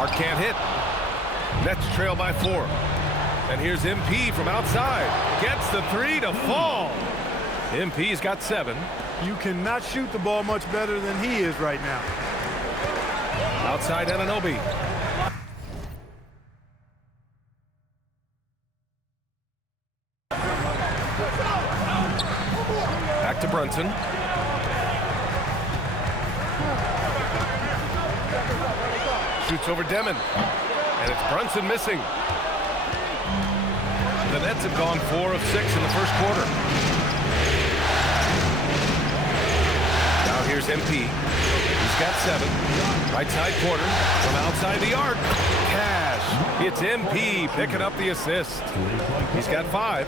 Hart can't hit. Nets trail by 4. And here's MP from outside. Gets the 3 to fall. MP's got 7. You cannot shoot the ball much better than he is right now. Outside Anunoby. Back to Brunson. Shoots over Demon. And it's Brunson missing. The Nets have gone 4 of 6 in the first quarter. Now here's MP. He's got 7. Right side Porter from outside the arc. Cash. It's MP picking up the assist. He's got 5.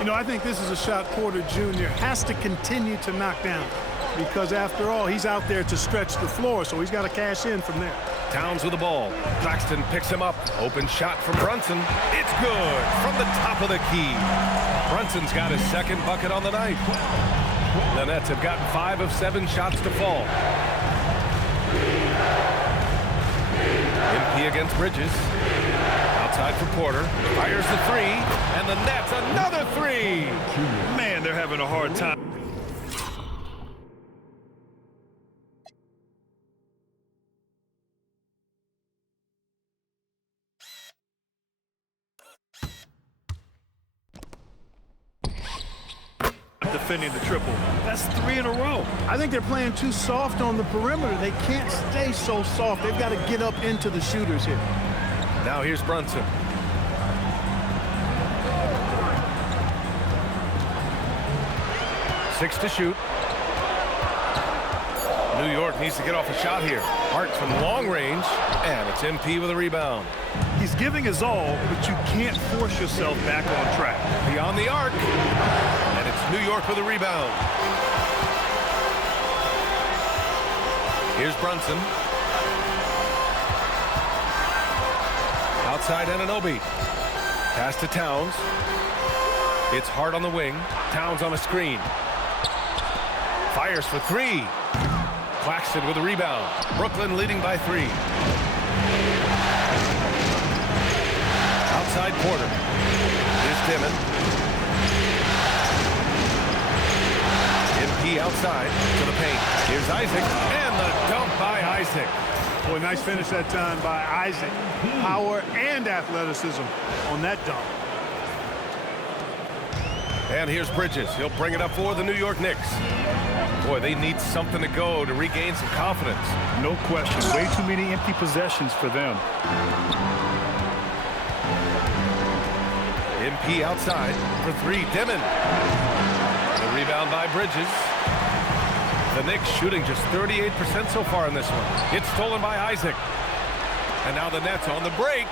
You know, I think this is a shot Porter Jr. has to continue to knock down because, after all, he's out there to stretch the floor, so he's got to cash in from there. Towns with the ball. Claxton picks him up. Open shot from Brunson. It's good from the top of the key. Brunson's got his second bucket on the night. The Nets have gotten 5 of 7 shots to fall. MP against Bridges. Outside for Porter. Fires the 3. And the Nets another 3. Man, they're having a hard time. Defending the triple. That's 3 in a row. I think they're playing too soft on the perimeter. They can't stay so soft. They've got to get up into the shooters here. Now here's Brunson. Six to shoot. New York needs to get off a shot here. Hart from long range, and it's MP with a rebound. He's giving his all, but you can't force yourself back on track. Beyond the arc, and it's New York with a rebound. Here's Brunson. Outside Anunoby. Pass to Towns. It's Hart on the wing. Towns on a screen. Fires for 3. Claxton with a rebound. Brooklyn leading by 3. Outside Porter. Here's Demon. MP outside to the paint. Here's Isaac. And the dunk by Isaac. Boy, nice finish that time by Isaac. Power and athleticism on that dunk. And here's Bridges. He'll bring it up for the New York Knicks. Boy, they need something to go to regain some confidence. No question. Way too many empty possessions for them. MP outside for 3. Demon. The rebound by Bridges. The Knicks shooting just 38% so far in this one. It's stolen by Isaac. And now the Nets on the break.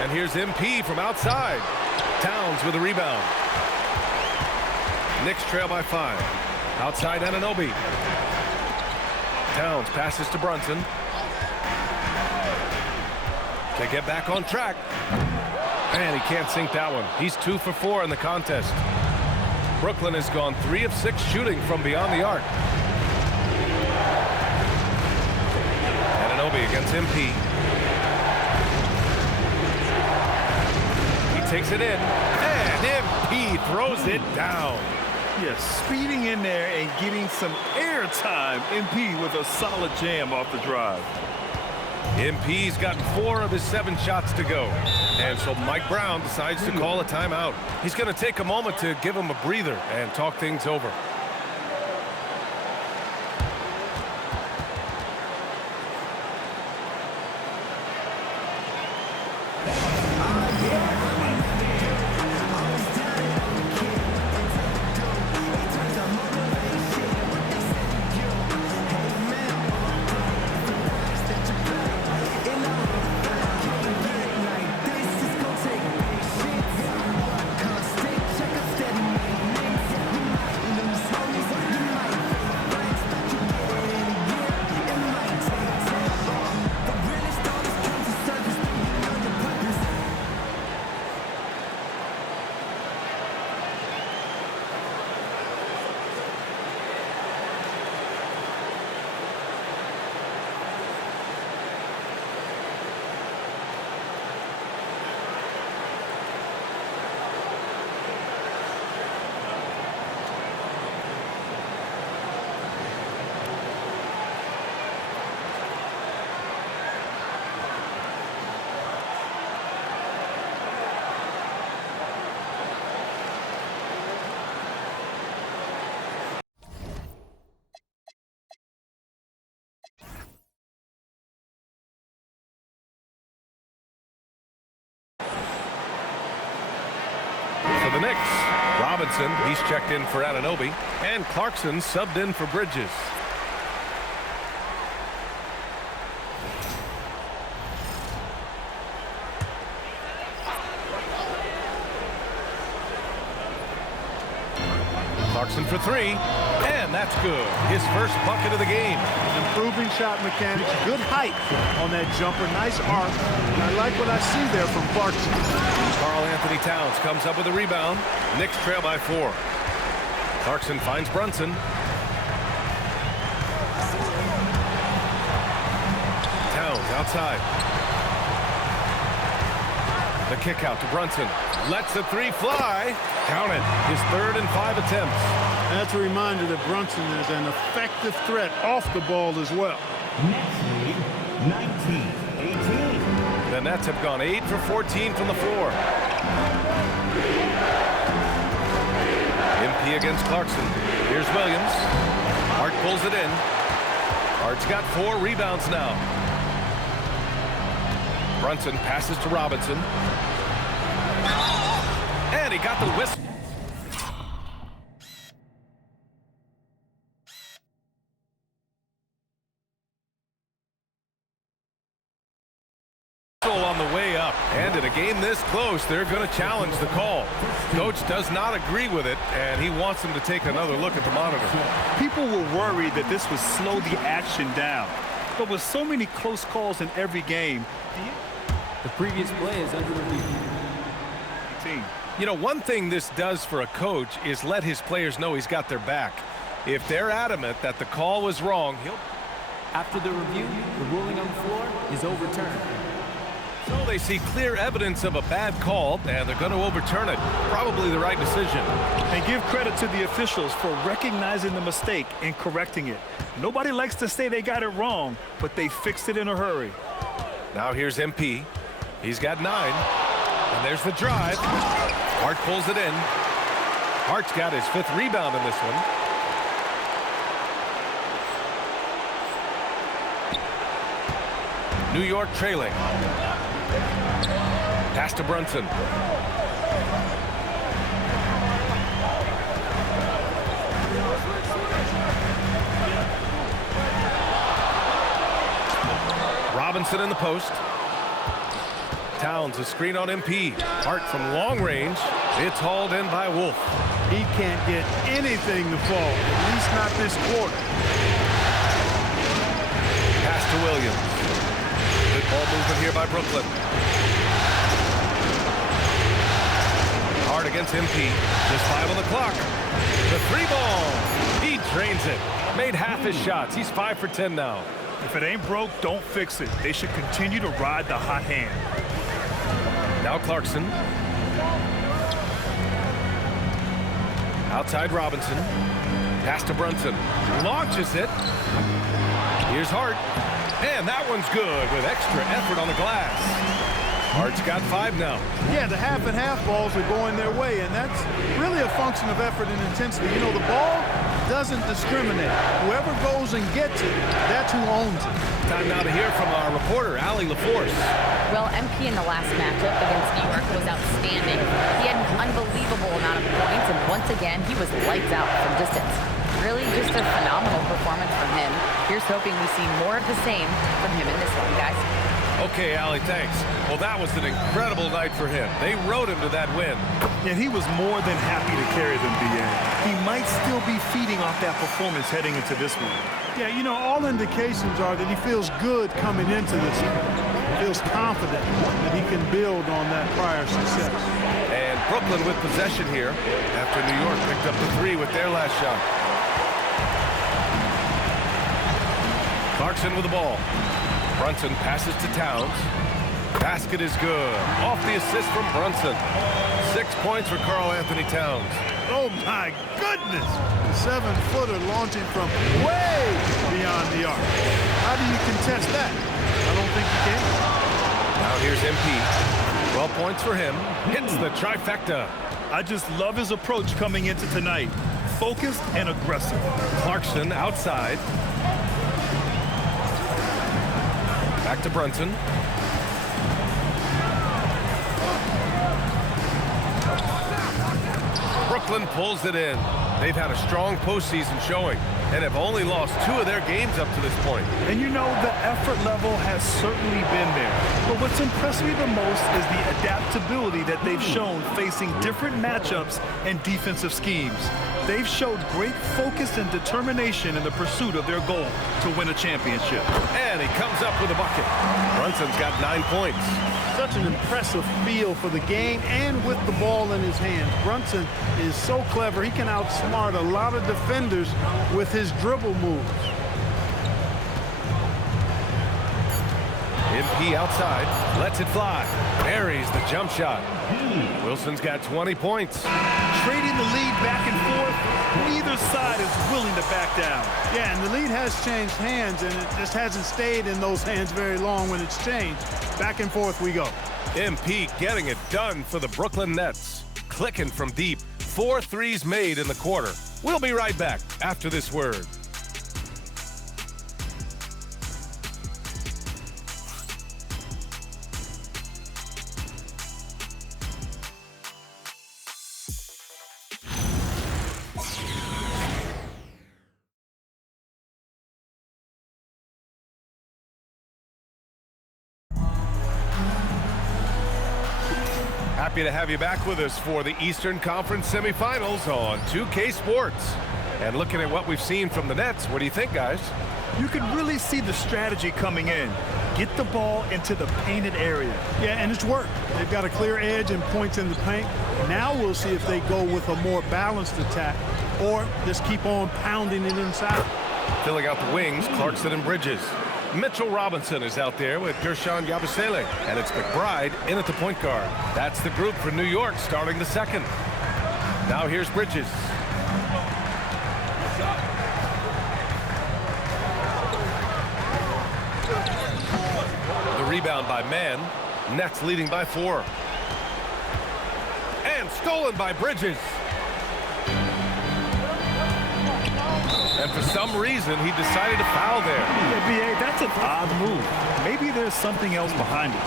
And here's MP from outside. Towns with a rebound. Knicks trail by 5. Outside Anunoby. Towns passes to Brunson. To get back on track. And he can't sink that one. He's 2 for 4 in the contest. Brooklyn has gone 3 of 6 shooting from beyond the arc. Anunoby against MP. He takes it in, and MP throws it down. Yes, speeding in there and getting some air time. MP with a solid jam off the drive. MP's gotten 4 of his 7 shots to go. And so Mike Brown decides to call a timeout. He's going to take a moment to give him a breather and talk things over. the Knicks. Robinson, he's checked in for Anunoby, and Clarkson subbed in for Bridges. Clarkson for three, and that's good. His first bucket of the game. Improving shot mechanics, good height on that jumper, nice arc. And I like what I see there from Clarkson. Karl Anthony Towns comes up with a rebound. Knicks trail by 4. Clarkson finds Brunson. Towns outside. The kick out to Brunson. Lets the three fly. Count it. His 3rd and 5 attempts. That's a reminder that Brunson is an effective threat off the ball as well. Next lead, 19-18. The Nets have gone 8 for 14 from the floor. MP against Clarkson. Here's Williams. Hart pulls it in. Hart's got 4 rebounds now. Brunson passes to Robinson. And he got the whistle. On the way up, and in a game this close, they're going to challenge the call. Coach does not agree with it, and he wants them to take another look at the monitor. People were worried that this would slow the action down. But with so many close calls in every game, the previous play is under review. You know, one thing this does for a coach is let his players know he's got their back. If they're adamant that the call was wrong, he'll... After the review, the ruling on the floor is overturned. So they see clear evidence of a bad call, and they're going to overturn it. Probably the right decision. And give credit to the officials for recognizing the mistake and correcting it. Nobody likes to say they got it wrong, but they fixed it in a hurry. Now here's MP. He's got 9. And there's the drive. Hart pulls it in. Hart's got his 5th rebound in this one. New York trailing. Pass to Brunson. Robinson in the post. Towns, a screen on MP. Hart from long range. It's hauled in by Wolf. He can't get anything to fall, at least not this quarter. Pass to Williams. Good ball movement here by Brooklyn. Hart against MP. Just 5 on the clock. The 3-ball. He drains it. Made half his shots. He's 5 for 10 now. If it ain't broke, don't fix it. They should continue to ride the hot hand. Now Clarkson. Outside Robinson. Pass to Brunson. Launches it. Here's Hart. And that one's good with extra effort on the glass. Hart's got 5 now. Yeah, the half and half balls are going their way, and that's really a function of effort and intensity. You know, the ball doesn't discriminate. Whoever goes and gets it, that's who owns it. Time now to hear from our reporter, Allie LaForce. Well, MP in the last matchup against New York was outstanding. He had an unbelievable amount of points, and once again, he was lights out from distance. Really just a phenomenal performance from him. Here's hoping we see more of the same from him in this one, guys. Okay, Allie, thanks. Well, that was an incredible night for him. They rode him to that win. And he was more than happy to carry them, B.A. He might still be feeding off that performance heading into this one. Yeah, you know, all indications are that he feels good coming into this one. Feels confident that he can build on that prior success. And Brooklyn with possession here after New York picked up the 3 with their last shot. Clarkson with the ball. Brunson passes to Towns. Basket is good. Off the assist from Brunson. 6 points for Karl Anthony Towns. Oh, my goodness. 7-footer launching from way beyond the arc. How do you contest that? I don't think you can. Now here's MP. 12 points for him. Hits the trifecta. I just love his approach coming into tonight. Focused and aggressive. Clarkson outside. Back to Brunson. Brooklyn pulls it in. They've had a strong postseason showing and have only lost 2 of their games up to this point. And you know, the effort level has certainly been there. But what's impressed me the most is the adaptability that they've shown facing different matchups and defensive schemes. They've showed great focus and determination in the pursuit of their goal to win a championship. And he comes up with a bucket. Brunson's got 9 points. Such an impressive feel for the game and with the ball in his hands. Brunson is so clever. He can outsmart a lot of defenders with his dribble moves. MP outside, lets it fly, buries the jump shot. Wilson's got 20 points. Trading the lead back and forth, neither side is willing to back down. Yeah, and the lead has changed hands, and it just hasn't stayed in those hands very long when it's changed. Back and forth we go. MP getting it done for the Brooklyn Nets. Clicking from deep. 4 threes made in the quarter. We'll be right back after this word. Happy to have you back with us for the Eastern Conference semifinals on 2K Sports. And looking at what we've seen from the Nets, what do you think, guys? You can really see the strategy coming in. Get the ball into the painted area. Yeah, and it's worked. They've got a clear edge and points in the paint. Now we'll see if they go with a more balanced attack or just keep on pounding it inside. Filling out the wings, Clarkson and Bridges. Mitchell Robinson is out there with Guerschon Yabusele, and it's McBride in at the point guard. That's the group for New York starting the second. Now here's Bridges. The rebound by Mann. Nets leading by 4. And stolen by Bridges. And for some reason, he decided to foul there. Yeah, B.A., that's an odd move. Maybe there's something else behind it.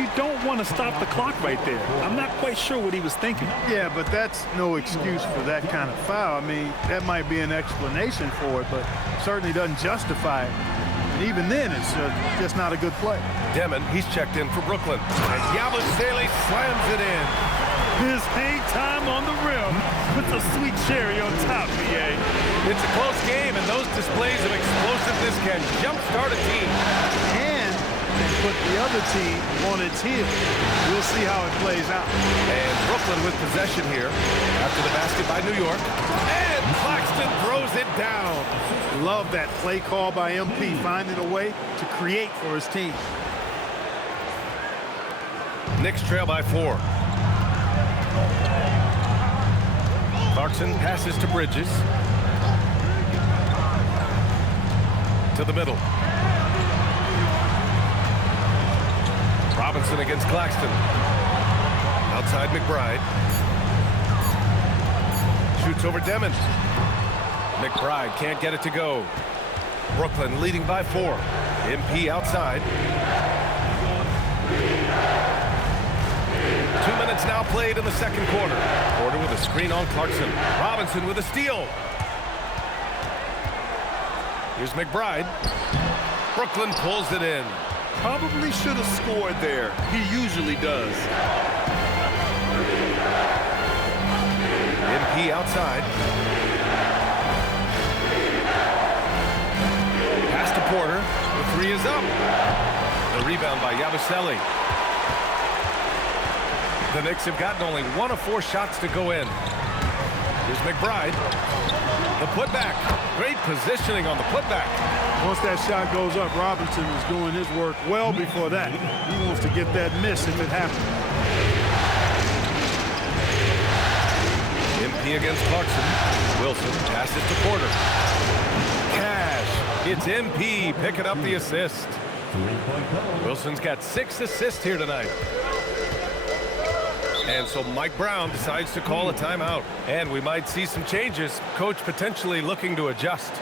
You don't want to stop the clock right there. I'm not quite sure what he was thinking. Yeah, but that's no excuse for that kind of foul. I mean, that might be an explanation for it, but certainly doesn't justify it. And even then, it's just not a good play. Demon, he's checked in for Brooklyn. And Yabusele slams it in. His hang time on the rim puts a sweet cherry on top, B.A. It's a close game, and those displays of explosiveness can jumpstart a team. And put the other team on its heels. We'll see how it plays out. And Brooklyn with possession here after the basket by New York. And Claxton throws it down. Love that play call by MP, finding a way to create for his team. Knicks trail by 4. Clarkson passes to Bridges. To the middle. Robinson against Claxton. Outside McBride. Shoots over Demon. McBride can't get it to go. Brooklyn leading by 4. MP outside. 2 minutes now played in the second quarter. Porter with a screen on Clarkson. Robinson with a steal. Here's McBride. Brooklyn pulls it in. Probably should have scored there. He usually does. MP outside. Pass to Porter. The 3 is up. The rebound by Yabusele. The Knicks have gotten only 1 of 4 shots to go in. Here's McBride. The putback. Great positioning on the putback. Once that shot goes up, Robinson is doing his work well before that. He wants to get that miss if it happens. MP against Clarkson. Wilson passes to Porter. Cash. It's MP picking up the assist. Wilson's got 6 assists here tonight. And so Mike Brown decides to call a timeout. And we might see some changes. Coach potentially looking to adjust.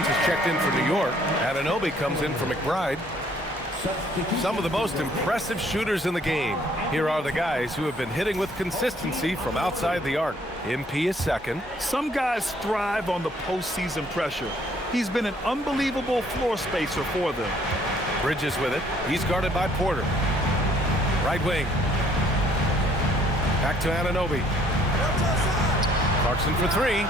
Towns is checked in for New York. Anunoby comes in for McBride. Some of the most impressive shooters in the game. Here are the guys who have been hitting with consistency from outside the arc. MP is second. Some guys thrive on the postseason pressure. He's been an unbelievable floor spacer for them. Bridges with it. He's guarded by Porter. Right wing. Back to Anunoby. Clarkson for three.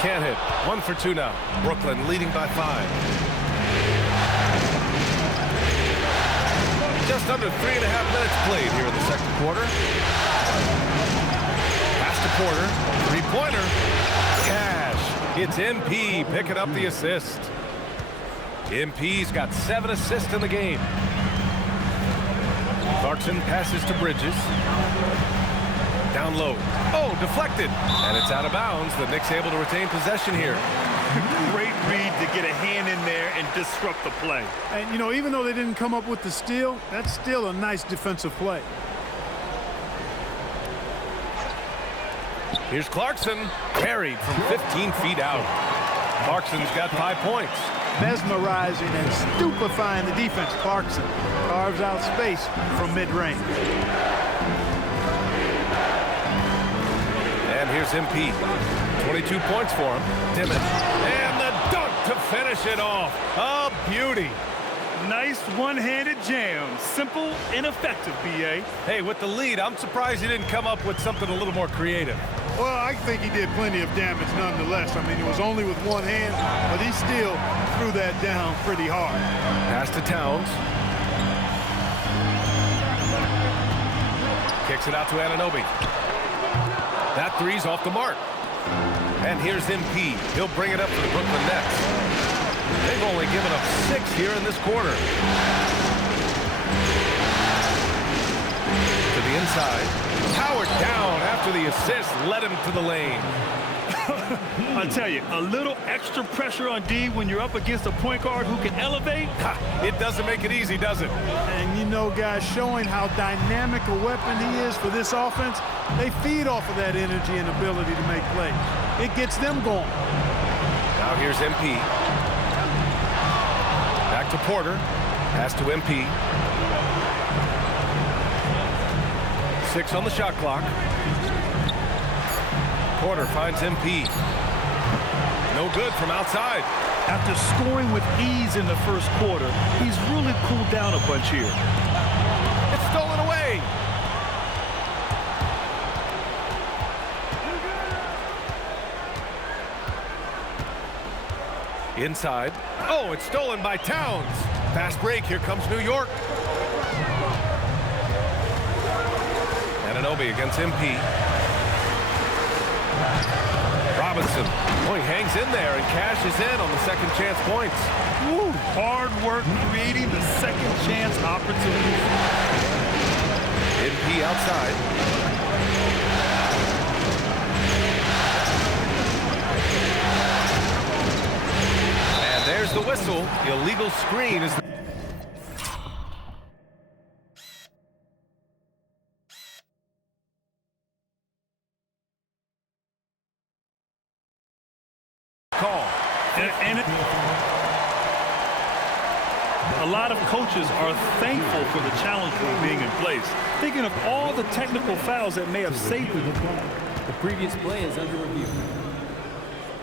Can't hit. 1 for 2 now. Brooklyn leading by 5. Just under 3.5 minutes played here in the second quarter. Pass to Porter. Three-pointer. Cash. It's MP picking up the assist. MP's got 7 assists in the game. Clarkson passes to Bridges. Down low. Oh, deflected. And it's out of bounds. The Knicks able to retain possession here. Great read to get a hand in there and disrupt the play. And, you know, even though they didn't come up with the steal, that's still a nice defensive play. Here's Clarkson. Carried from 15 feet out. Clarkson's got 5 points. Mesmerizing and stupefying the defense. Clarkson carves out space from mid-range. And here's MP. 22 points for him. Timmons. And the dunk to finish it off. A beauty. Nice one-handed jam. Simple and effective, B.A. Hey, with the lead, I'm surprised he didn't come up with something a little more creative. Well, I think he did plenty of damage nonetheless. I mean, it was only with one hand, but he still threw that down pretty hard. Pass to Towns. Kicks it out to Anunoby. That three's off the mark. And here's MP. He'll bring it up for the Brooklyn Nets. They've only given up 6 here in this quarter. To the inside. Powered down after the assist led him to the lane. I tell you, a little extra pressure on D when you're up against a point guard who can elevate. It doesn't make it easy, does it? And, you know, guys, showing how dynamic a weapon he is for this offense, they feed off of that energy and ability to make plays. It gets them going. Now here's MP. Back to Porter. Pass to MP. 6 on the shot clock. Porter finds MP. No good from outside. After scoring with ease in the first quarter, he's really cooled down a bunch here. It's stolen away. Inside. Oh, it's stolen by Towns. Fast break. Here comes New York. Anunoby against MP. Robinson. Oh, he hangs in there and cashes in on the second chance points. Woo, hard work creating the second chance opportunity. MP outside. And there's the whistle. Illegal screen is the call. And a lot of coaches are thankful for the challenge rule being in place, thinking of all the technical fouls that may have saved them. The previous play is under review.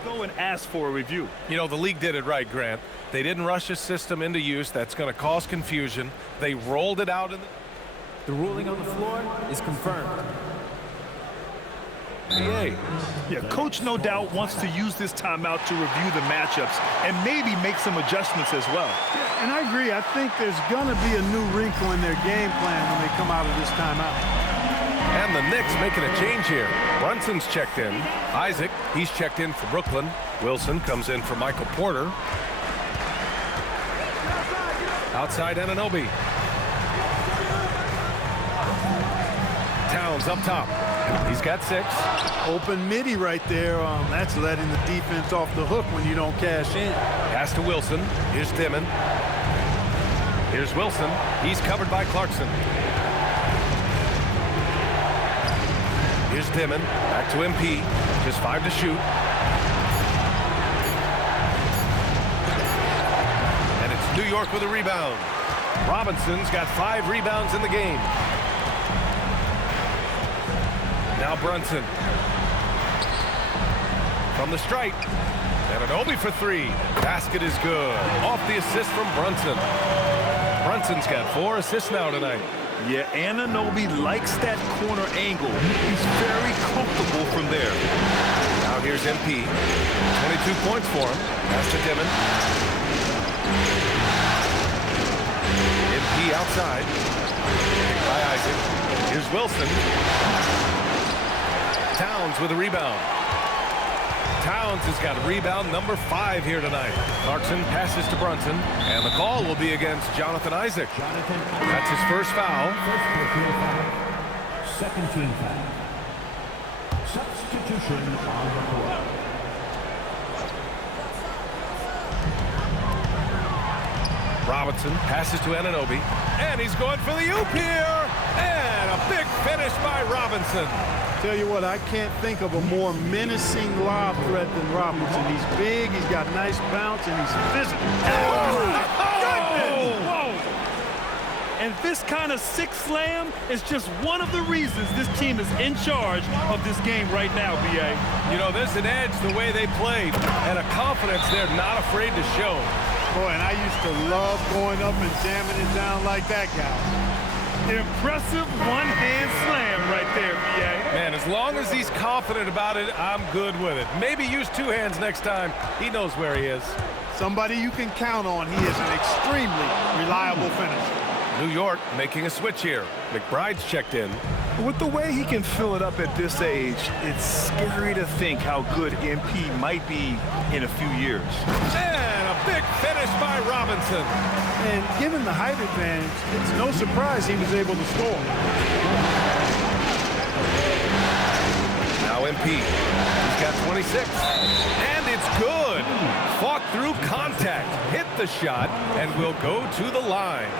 Go and ask for a review. You know, the league did it right, Grant. They didn't rush a system into use that's going to cause confusion. They rolled it out. The ruling on the floor is confirmed. NBA. Yeah, coach no doubt wants to use this timeout to review the matchups and maybe make some adjustments as well. And I agree. I think there's going to be a new wrinkle in their game plan when they come out of this timeout. And the Knicks making a change here. Brunson's checked in. Isaac, he's checked in for Brooklyn. Wilson comes in for Michael Porter. Outside Anunoby. Towns up top. He's got 6. Open midi right there. That's letting the defense off the hook when you don't cash in. Pass to Wilson. Here's Timmon. Here's Wilson. He's covered by Clarkson. Here's Timmon. Back to MP. Just 5 to shoot. New York with a rebound. Robinson's got 5 rebounds in the game. Now Brunson. From the stripe. Anunoby for 3. Basket is good. Off the assist from Brunson. Brunson's got 4 assists now tonight. Yeah, Anunoby likes that corner angle. He's very comfortable from there. Now here's MP. 22 points for him. Pass to Dimon. MP outside. Picked by Isaac. Here's Wilson. Towns with a rebound. Towns has got rebound number 5 here tonight. Clarkson passes to Brunson, and the call will be against Jonathan Isaac. That's his first foul. Second team foul. Substitution on the court. Robinson passes to Anunoby, and he's going for the oop here, and a big finish by Robinson. Tell you what, I can't think of a more menacing lob threat than Robinson. He's big, he's got nice bounce, and he's physical. Whoa! And this kind of sick slam is just one of the reasons this team is in charge of this game right now, B.A. You know, there's an edge the way they play, and a confidence they're not afraid to show. Boy, and I used to love going up and jamming it down like that guy. Impressive one-hand slam right there, B.A. Man, as long as he's confident about it, I'm good with it. Maybe use 2 hands next time. He knows where he is. Somebody you can count on. He is an extremely reliable finisher. New York making a switch here. McBride's checked in. With the way he can fill it up at this age, it's scary to think how good MP might be in a few years. And a big finish by Robinson. And given the height advantage, it's no surprise he was able to score. Now MP. He's got 26. And it's good. Fought through contact. Hit the shot and will go to the line.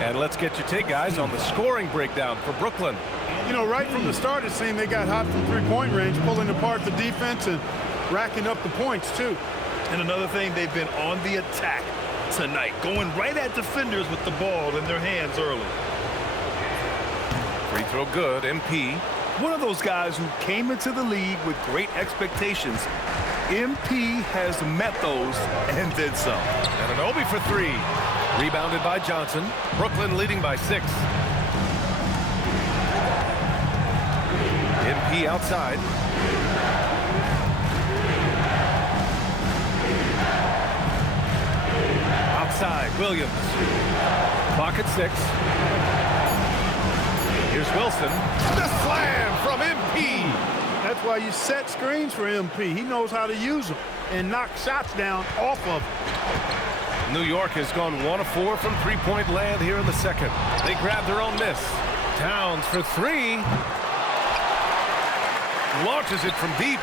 And let's get your take, guys, on the scoring breakdown for Brooklyn. You know, right from the start, it seemed they got hot from three-point range, pulling apart the defense and racking up the points, too. And another thing, they've been on the attack tonight, going right at defenders with the ball in their hands early. Free throw good, MP. One of those guys who came into the league with great expectations. MP has met those and did some. Anunoby for 3. Rebounded by Johnson. Brooklyn leading by 6. MP outside. Outside, Williams. Clock at 6. Here's Wilson. The slam from MP. That's why you set screens for MP. He knows how to use them and knock shots down off of them. New York has gone 1 of 4 from three-point land here in the second. They grab their own miss. Towns for 3. Launches it from deep.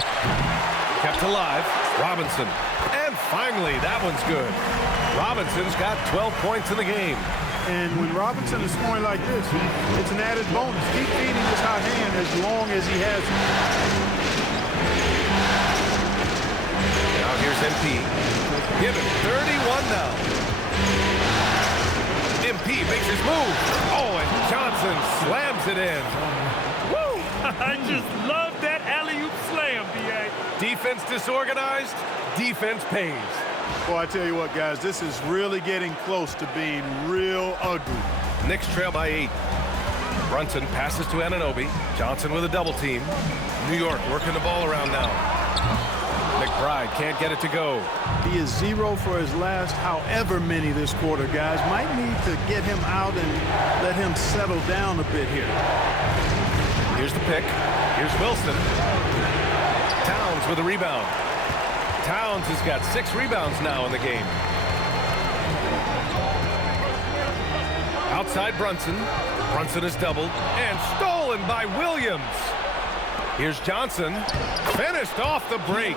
Kept alive. Robinson. And finally, that one's good. Robinson's got 12 points in the game. And when Robinson is scoring like this, it's an added bonus. Keep feeding his hot hand as long as he has it. Now here's MP. Give him 31 now. MP makes his move. Oh, and Johnson slams it in. Woo! I just love that alley-oop slam, B.A. Defense disorganized, defense pays. Well, I tell you what, guys, this is really getting close to being real ugly. Knicks trail by 8. Brunson passes to Anunoby. Johnson with a double team. New York working the ball around now. McBride can't get it to go. He is 0 for his last however many this quarter, guys. Might need to get him out and let him settle down a bit here. Here's the pick. Here's Wilson. Towns with a rebound. Towns has got 6 rebounds now in the game. Outside Brunson. Brunson is doubled and stolen by Williams. Here's Johnson. Finished off the break.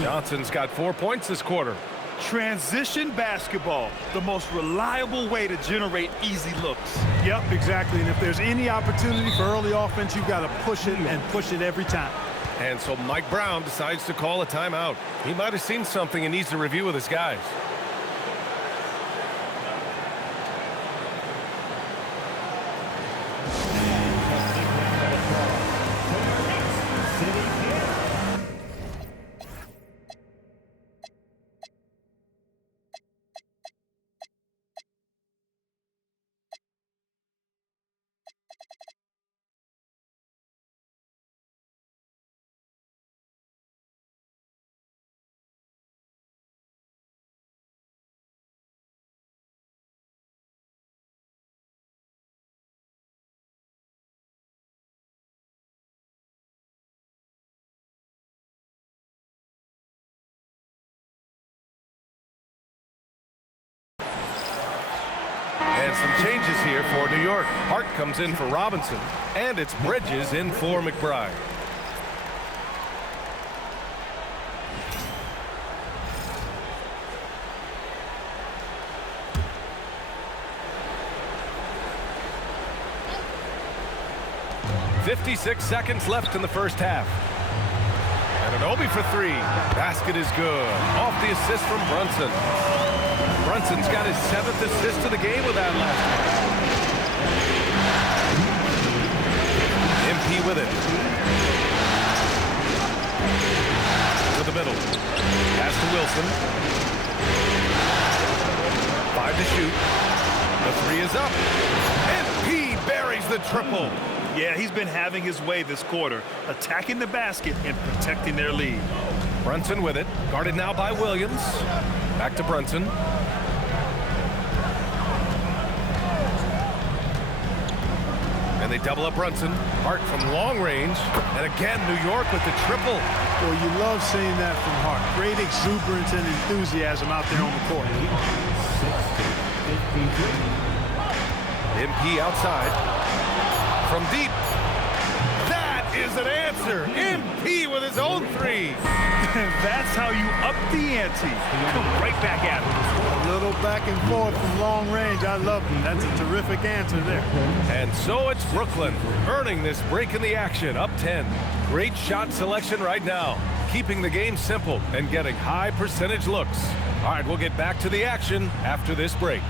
Johnson's got 4 points this quarter. Transition basketball, the most reliable way to generate easy looks. Yep, exactly. And if there's any opportunity for early offense, you've got to push it and push it every time. And so Mike Brown decides to call a timeout. He might have seen something and needs to review with his guys. And some changes here for New York. Hart comes in for Robinson, and it's Bridges in for McBride. "56 seconds left in the first half. And Anunoby for three. Basket is good. Off the assist from Brunson. Brunson's got his 7th assist of the game with that last one. MP with it. To the middle. Pass to Wilson. 5 to shoot. The 3 is up. MP buries the triple. Yeah, he's been having his way this quarter, attacking the basket and protecting their lead. Brunson with it. Guarded now by Williams. Back to Brunson. And they double up Brunson. Hart from long range. And again, New York with the triple. Well, you love seeing that from Hart. Great exuberance and enthusiasm out there on the court. 60-53. MP outside. From deep. That is an answer. MP with his own 3. That's how you up the ante. Come right back at him. A little back and forth from long range. I love it. That's a terrific answer there. And so it's Brooklyn earning this break in the action, up 10. Great shot selection right now, keeping the game simple and getting high percentage looks. All right, we'll get back to the action after this break.